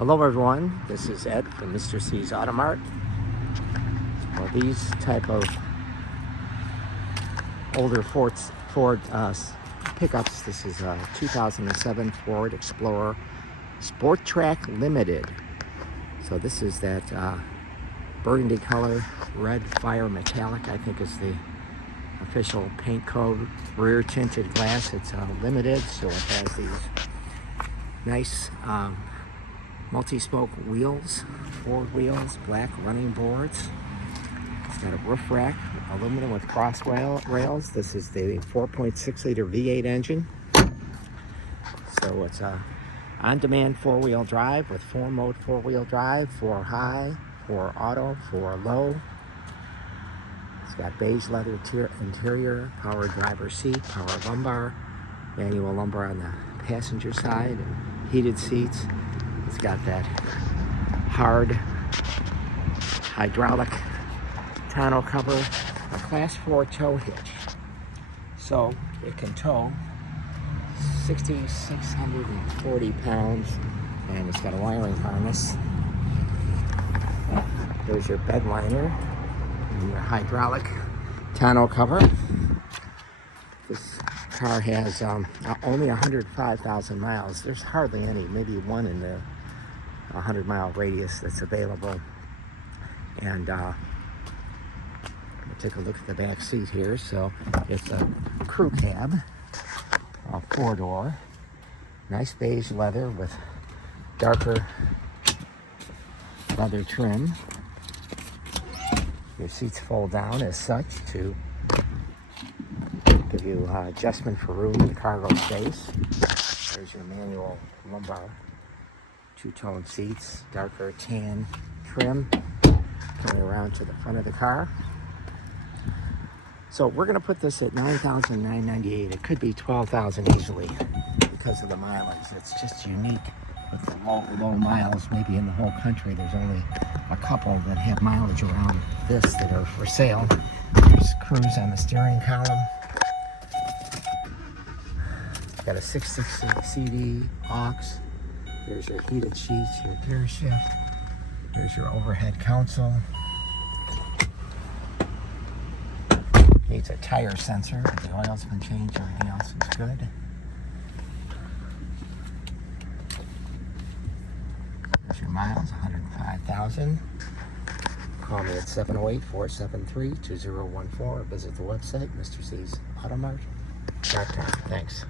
Hello everyone, this is Ed from Mr. C's Auto Mart. Well, these type of older Ford pickups, this is a 2007 Ford Explorer Sport Trac Limited. So this is that burgundy color, red fire metallic, I think is the official paint code. Rear tinted glass, it's limited, so it has these nice multi-spoke wheels, Ford wheels, black running boards. It's got a roof rack, aluminum with cross rails. This is the 4.6 liter V8 engine. So it's a on-demand four-wheel drive with four-mode four-wheel drive, for high, for auto, for low. It's got beige leather interior, power driver seat, power lumbar, manual lumbar on the passenger side, and heated seats. It's got that hard hydraulic tonneau cover, a class 4 tow hitch. So it can tow 6,640 pounds, and it's got a wiring harness. There's your bed liner and your hydraulic tonneau cover. This car has only 105,000 miles. There's hardly any, maybe one in the 100-mile radius that's available. And we'll take a look at the back seat here. So it's a crew cab, a four-door, nice beige leather with darker leather trim. Your seats fold down as such to give you adjustment for room in the cargo space. There's your manual lumbar, two-tone seats, darker tan trim. Coming around to the front of the car. So we're going to put this at $9,998. It could be $12,000 easily because of the mileage. It's just unique with the low miles. Maybe in the whole country there's only a couple that have mileage around this that are for sale. There's cruise on the steering column. Got a 660 CD aux. There's your heated sheets, your gear shift. There's your overhead console. Needs a tire sensor. The oil's been changed, everything else is good. There's your miles, 105,000. Call me at 708-473-2014 or visit the website, MrC'sAutomart.com. Thanks.